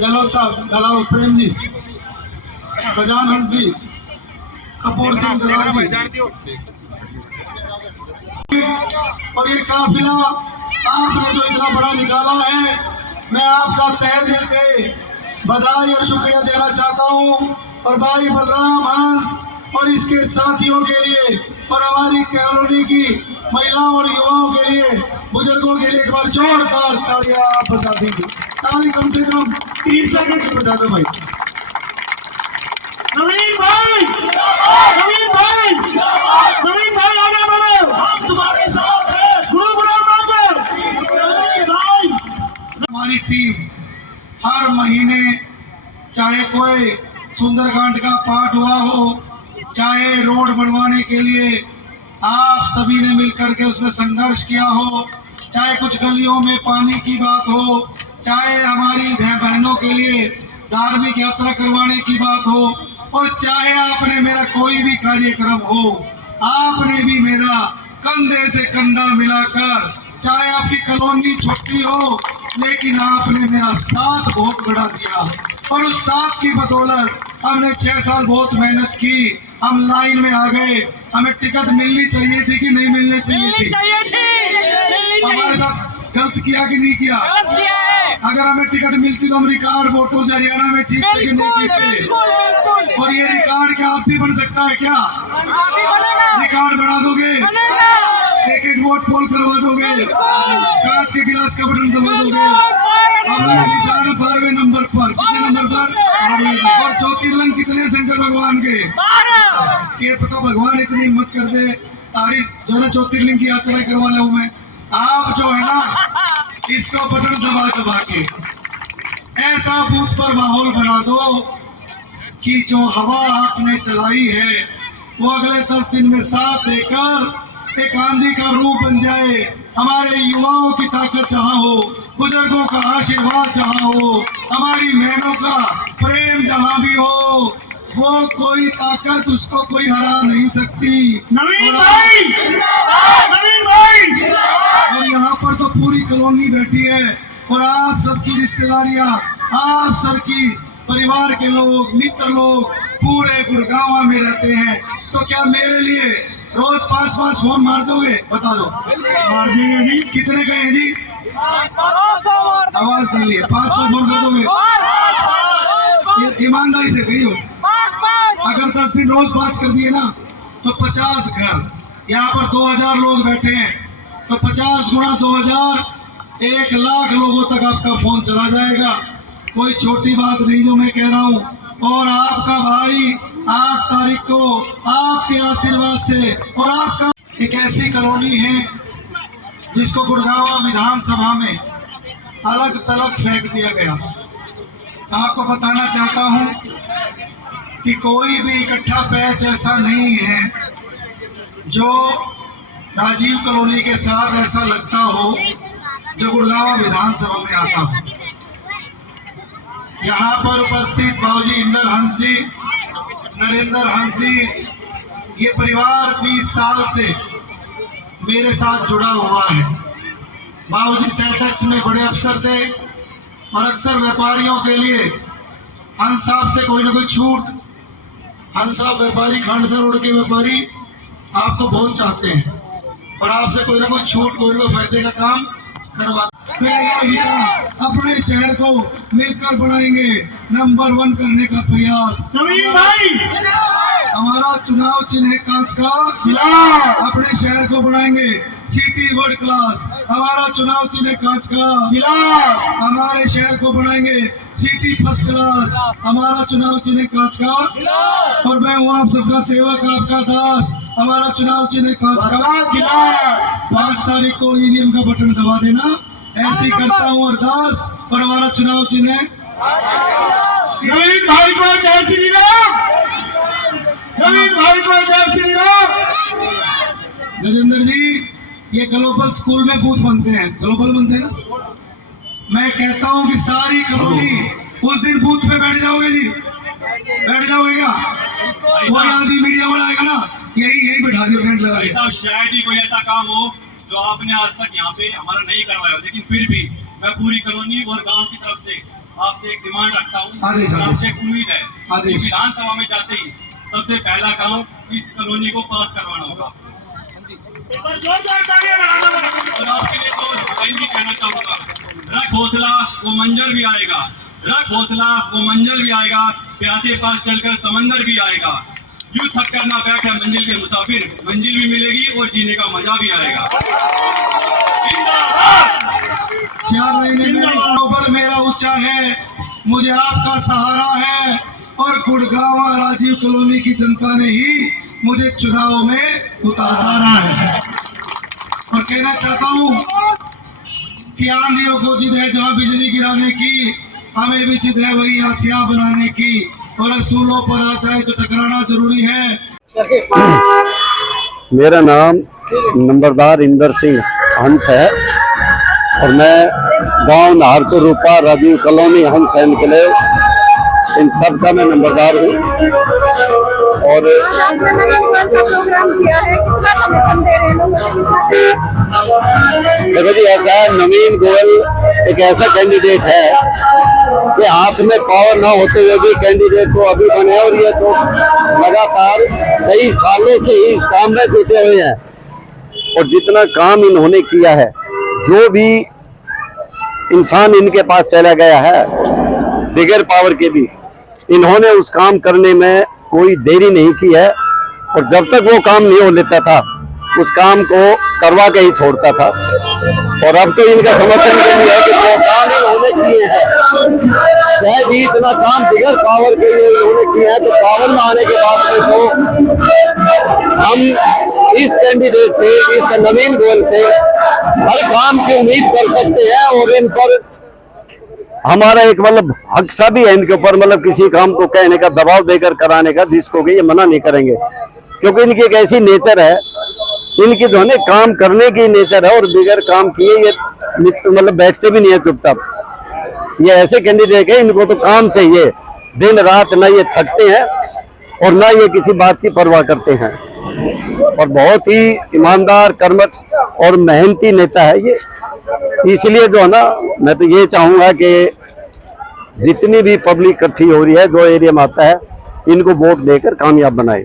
गहलोत साहब, गहलोत प्रेम जी, खजान हंस जी, कपूर सिंह दलाल जी और ये काफिला आपने जो इतना बड़ा निकाला है, मैं आपका तहे दिल से बधाई और शुक्रिया देना चाहता हूँ। और भाई बलराम हंस और इसके साथियों के लिए और हमारी कॉलोनी की महिलाओं और युवाओं के लिए, बुजुर्गों के लिए एक बार जोरदार तालियां आप बजा दीजिए। ताली कम से कम 30 सेकंड बजा दो भाई। नवीन भाई, नवीन भाई, नवीन भाई आगे बढ़ो, हम तुम्हारे साथ हैं। गुरु भाई, हमारी टीम हर महीने, चाहे कोई सुंदरकांड का पाठ हुआ हो, चाहे रोड बनवाने के लिए आप सभी ने मिलकर के उसमें संघर्ष किया हो, चाहे कुछ गलियों में पानी की बात हो, चाहे हमारी बहनों के लिए धार्मिक यात्रा करवाने की बात हो, और चाहे आपने मेरा कोई भी कार्यक्रम हो, आपने भी मेरा कंधे से कंधा मिलाकर, चाहे आपकी कॉलोनी छोटी हो लेकिन आपने मेरा साथ बहुत बड़ा दिया। और उस साथ की बदौलत हमने 6 साल बहुत मेहनत की, हम लाइन में आ गए। हमें टिकट मिलनी चाहिए थी कि नहीं मिलनी चाहिए थी? हमारे साथ गलत किया कि नहीं किया? अगर हमें टिकट मिलती तो हम रिकॉर्ड वोटों से हरियाणा में जीतते कि नहीं जीतते? और ये रिकॉर्ड क्या आप भी बन सकता है क्या? रिकॉर्ड बना दोगे? एक एक वोट पोल करवा दोगे? कांच के गिलास का बटन दबा दोगे? हमारा निशान 12वें नंबर पर। कितने नंबर पर? 12वें। और ज्योतिर्लिंग कितने शंकर भगवान के? ये पता भगवान इतनी हिम्मत कर दे, तारीफ जो है ज्योतिर्लिंग की यात्रा करवा लूं मैं। आप जो है ना, इसको बटन दबा दबा के ऐसा बूथ पर माहौल बना दो कि जो हवा आपने चलाई है वो अगले 10 दिन में साथ देकर एक आंधी का रूप बन जाए। हमारे युवाओं की ताकत जहाँ हो, बुजुर्गों का आशीर्वाद जहाँ हो, हमारी बहनों का प्रेम जहाँ भी हो, वो कोई ताकत उसको कोई हरा नहीं सकती। नवीन भाई, नवीन भाई, और यहाँ पर तो पूरी कॉलोनी बैठी है और आप सबकी रिश्तेदारियाँ, आप सबकी परिवार के लोग, मित्र लोग पूरे गुड़गांव में रहते हैं। तो क्या मेरे लिए रोज 5-5 फोन मार दोगे? बता दो। मार देंगे जी। कितने का है जी? आवाज नहीं है। 5-5 फोन कर दोगे? ईमानदारी से कही हो। अगर 10 दिन रोज 5 कर दिए ना तो 50 घर, यहाँ पर 2000 लोग बैठे हैं, तो 50 गुणा 2000, 1 लाख लोगों तक आपका फोन चला जाएगा। कोई छोटी बात नहीं जो मैं कह रहा हूँ। और आपका भाई 8 तारीख को आपके आशीर्वाद से, और आपका एक ऐसी कॉलोनी है जिसको गुड़गांव विधानसभा में अलग तलग फेंक दिया गया। आपको बताना चाहता हूँ कि कोई भी इकट्ठा पैच ऐसा नहीं है जो राजीव कॉलोनी के साथ ऐसा लगता हो जो गुड़गांव विधानसभा में आता हो। यहाँ पर उपस्थित बाबूजी इंदर हंस जी, नरेंद्र हंस जी, ये परिवार 20 साल से मेरे साथ जुड़ा हुआ है। बाबूजी सेंटेक्स में बड़े अफसर थे और अक्सर व्यापारियों के लिए हंस साहब से कोई ना कोई छूट, हंस साहब व्यापारी, खांडसा रोड के व्यापारी आपको बहुत चाहते हैं और आपसे कोई ना कोई छूट, कोई ना कोई फायदे का काम करवा। अपने शहर को मिलकर बनाएंगे, नंबर 1 करने का प्रयास। नवीन भाई, हमारा चुनाव चिन्ह है कांच का गिलास। अपने शहर को बनाएंगे सिटी वर्ल्ड क्लास। हमारा चुनाव चिन्ह है कांच का गिलास। हमारे शहर को बनाएंगे सिटी फर्स्ट क्लास। हमारा चुनाव चिन्ह है कांच का गिलास। और मैं हूँ आप सबका सेवक, आपका दास। हमारा चुनाव चिन्ह है कांच का गिलास। 5 तारीख को ईवीएम का बटन दबा देना। ऐसे ही करता हूँ अरदास। और हमारा चुनाव चिन्ह है नवीन भाई को जय श्री राम। नवीन भाई को जय श्री राम। गजेंद्र जी, ये ग्लोबल स्कूल में बूथ बनते हैं, ग्लोबल बनते हैं ना। मैं कहता हूँ कि सारी कॉलोनी उस दिन बूथ पे बैठ जाओगे जी, बैठ जाओगे क्या? कोई आदमी मीडिया वाला आएगा ना, यही बैठा दियो टेंट लगा के। शायद ही कोई ऐसा काम हो जो आपने आज तक यहाँ पे हमारा नहीं करवाया, लेकिन फिर भी मैं पूरी कॉलोनी और गांव की तरफ से आपसे एक डिमांड रखता हूँ, आदेश, और आदेश। आपसे एक उम्मीद है कि आदेश। विधानसभा में जाते ही सबसे पहला काम इस कॉलोनी को पास करवाना होगा। और आपके लिए तो लाइन भी कहना चाहूंगा, रख हौसला वो मंजर भी आएगा, रख हौसला वो मंजर भी आएगा, प्यासे पास चलकर समंदर भी आएगा। यूं थक कर ना बैठे मंजिल के मुसाफिर, मंजिल भी मिलेगी और जीने का मजा भी आएगा। 4 महीने में ग्लोबल मेरा ऊंचा है, मुझे आपका सहारा है, और गुड़गांव राजीव कॉलोनी की जनता ने ही मुझे चुनाव में उतारा है। और कहना चाहता हूँ कि आंधियों को जिद है जहाँ बिजली गिराने की, हमें भी जिद है वही आसियां बनाने की, और असूलों पर आ जाए तो टकराना जरूरी है। मेरा नाम नंबरदार इंदर सिंह हंस है और मैं गांव नाहरपुर रूपा राजीव कॉलोनी हंस है निकले, इन सब का मैं नंबरदार हूँ। और देखो जी, ऐसा है, नवीन गोयल एक ऐसा कैंडिडेट है कि हाथ में पावर ना होते हुए भी कैंडिडेट तो अभी बने, और ये तो लगातार कई सालों से ही इस काम में जुटे हुए हैं। और जितना काम इन्होंने किया है, जो भी इंसान इनके पास चला गया है बगैर पावर के भी, इन्होंने उस काम करने में कोई देरी नहीं की है। और जब तक वो काम नहीं हो लेता था, उस काम को करवा के ही छोड़ता था। और अब तो इनका समर्थन के लिए है कि जो काम इन्होंने किए हैं, चाहे भी इतना काम बगैर पावर के लिए इन्होंने किया है, तो पावर में आने के बाद में तो हम इस कैंडिडेट से, इस नवीन गोयल से हर काम की उम्मीद कर सकते हैं। और इन पर हमारा एक मतलब हक सा भी है इनके ऊपर, मतलब किसी काम को कहने का, दबाव देकर कराने का, जिसको कि ये मना नहीं करेंगे, क्योंकि इनकी एक ऐसी नेचर है, इनकी जो है काम करने की नेचर है, और बगैर काम किए ये मतलब बैठते भी नहीं है चुपचाप। ये ऐसे कैंडिडेट है, इनको तो काम चाहिए दिन रात, ना ये थकते हैं और ना ये किसी बात की परवाह करते हैं। और बहुत ही ईमानदार, कर्मठ और मेहनती नेता है ये। इसलिए जो है ना, मैं तो ये चाहूंगा कि जितनी भी पब्लिक इकट्ठी हो रही है, जो एरिया में आता है, इनको वोट देकर कामयाब बनाए।